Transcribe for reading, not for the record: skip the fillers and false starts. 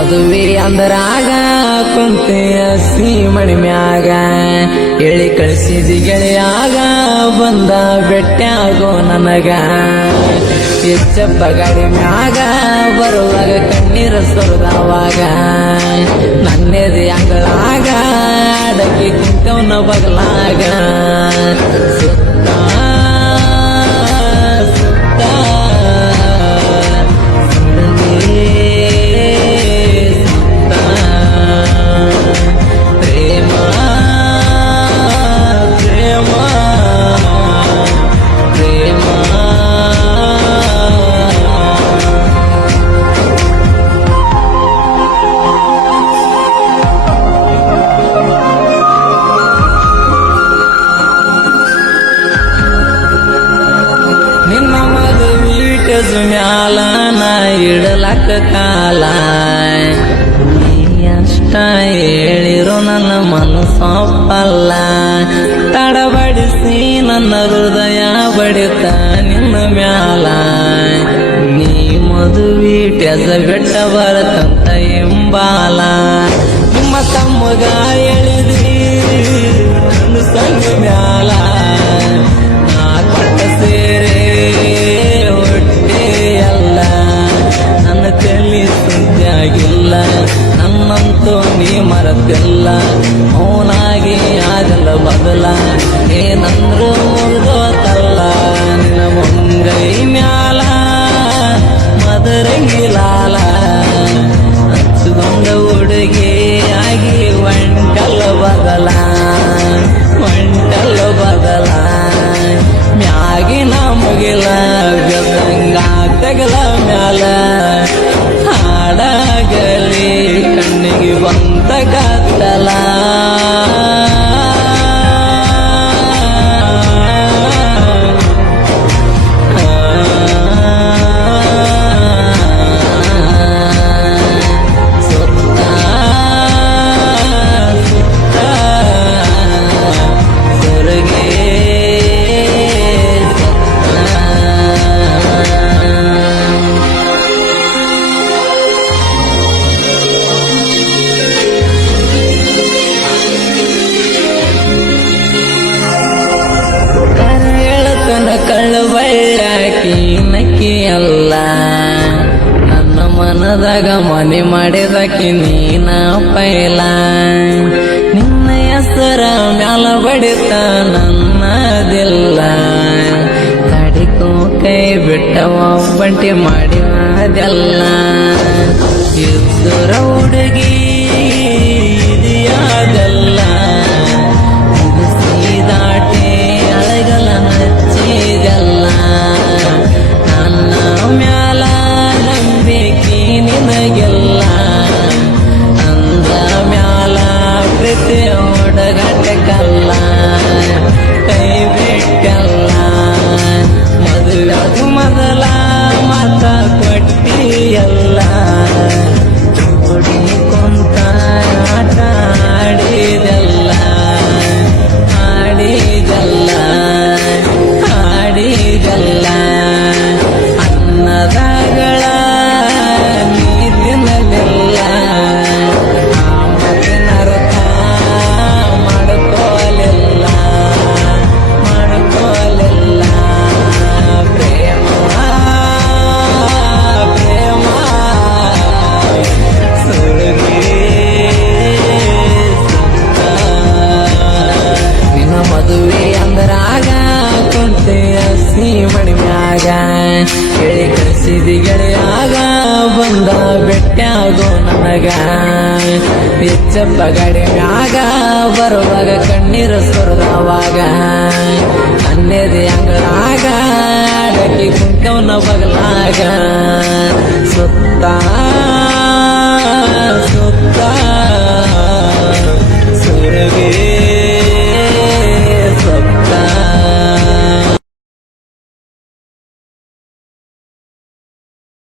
ಮದುವೆ ಅಂದರಾಗ ಕುಂತೆ ಹಸಿ ಮಣಿ ಮ್ಯಾಗ ಎಳಿ ಕಳಿಸಿದಿ ಗೆಳೆಯಾಗ ಬಂದ ಬೆಟ್ಟಾಗೋ ನನಗ ಹೆಚ್ಚಪ್ಪ ಗಾಡಿ ಮ್ಯಾಗ ಬರುವಾಗ ಕಣ್ಣೀರ ಸುರದವಾಗ ನನ್ನೆದೆ ಅಂಗಳಾಗ ಅಡಕಿ ಕುಂತವನ ಬಗಲಾಗ ಸುತ್ತ ಮ್ಯಾಲ ನಾ ಇಡಲಕ್ಕ ಕಾಲ ನೀ ಅಷ್ಟ ಹೇಳಿರೋ ನನ್ನ ಮನಸ್ಸೊಪ್ಪಲ್ಲ ತಡಬಡಿಸಿ ನನ್ನ ಹೃದಯ ಬಡಿತ ನಿನ್ನ ಮ್ಯಾಲ ನೀ ಮದುವೆ ಟೆಸ ಬೆಟ್ಟ ಬರತಂತ ಎಂಬಾಲ ನಿಮ್ಮ ತಮ್ಮಗ ಹೇಳಿದ್ರಿ ನನ್ನ ಸಂಗ ಮ್ಯಾಲ ನಾ ಕೊಟ್ಟ ಸೇರೆ ಆಗಿಲ್ಲ ನನ್ನಂತೂ ನೀ ಮರತಿಲ್ಲ ಅವನಾಗಿ ಆಗಲ್ಲ ಬದಲ ಏನಂದ್ರು ಮುಗ್ದೋತಲ್ಲ ನಿನ್ನ ಮುಂಗೈ ಮ್ಯಾಲ ಮದರಂಗಿಲಾಲ ಹಚ್ಚಿಕೊಂಡ ಹುಡುಗಿ ಆಗಿ ಒಂಟಲ್ಲ ಬದಲ ಮ್ಯಾಗಿನ ಮುಗಿಲ ಗಂಗ ತೆಗಲ ಮ್ಯಾಲ ಹಾಡಾಗಲಿ ಕಣ್ಣಿಗೆ ಬಂದ ಕತ್ತಲ ಕಳ್ಳಬಳ್ಳಾಕಿ ನಕ್ಕಿ ಅಲ್ಲ ನನ್ನ ಮನದಾಗ ಮನೆ ಮಾಡಿದಕಿ ನೀನ ಪೈಲ ನಿನ್ನ ಹೆಸರ ಮ್ಯಾಲ ಬಡಿತ ನನ್ನದಿಲ್ಲ ಕಡಿಕೋ ಕೈ ಬಿಟ್ಟವ ಬಂಟಿ ಮಾಡಿದೆಲ್ಲ ಇದ್ದರ ಹುಡುಗಿ ಇದೆಯಾದಲ್ಲ ದಾಟಿ ಅಳಗಲ ನಚ್ಚಿದೆಲ್ಲ ನನ್ನ ಮ್ಯಾಲ ನಂಬಿಕೆ ನಿನಗೆಲ್ಲ ಅಂದ ಮ್ಯಾಲ ಪ್ರೀತಿ ಹೊಡಗಟ್ಟಕಲ್ಲ ಕೈ ಬಿಟ್ಟಲ್ಲ ಮದುವೆ ಮೊದಲ ಮಾತ ಕೊಟ್ಟಿಯಲ್ಲ ಜೋಡಿ ಕೊಂತ ಆಟ ಆಡಿದೆಲ್ಲ ಅನ್ನದಾಗಳ ನೀ ತಿನ್ನಲಿಲ್ಲ ನರಕ ಮಾಡ್ಕೋಲಿಲ್ಲ ಪ್ರೇಮ ಸುರುಗಿ ನಿನ್ನ ಮದುವೆ ಅಂದರಾಗ ಕುಂತೆ ಹಸಿ ಮಣಿ ಮ್ಯಾಗ ಎಳಿ ಕಳಿಸಿದಿ ಗೆಳೆಯಾಗ ಬಂದ ಬೆಟ್ಟಾಗೋ ನನಗ ಹೆಚ್ಚಪ್ಪ ಗಾಡಿ ಮ್ಯಾಗ ಬರುವಾಗ ಕಣ್ಣೀರ ಸುರದವಾಗ ನನ್ನೆದೆ ಅಂಗಳಾಗ ಅಡಕಿ ಕುಂತವನ ಬಗಲಾಗ ಸುತ್ತ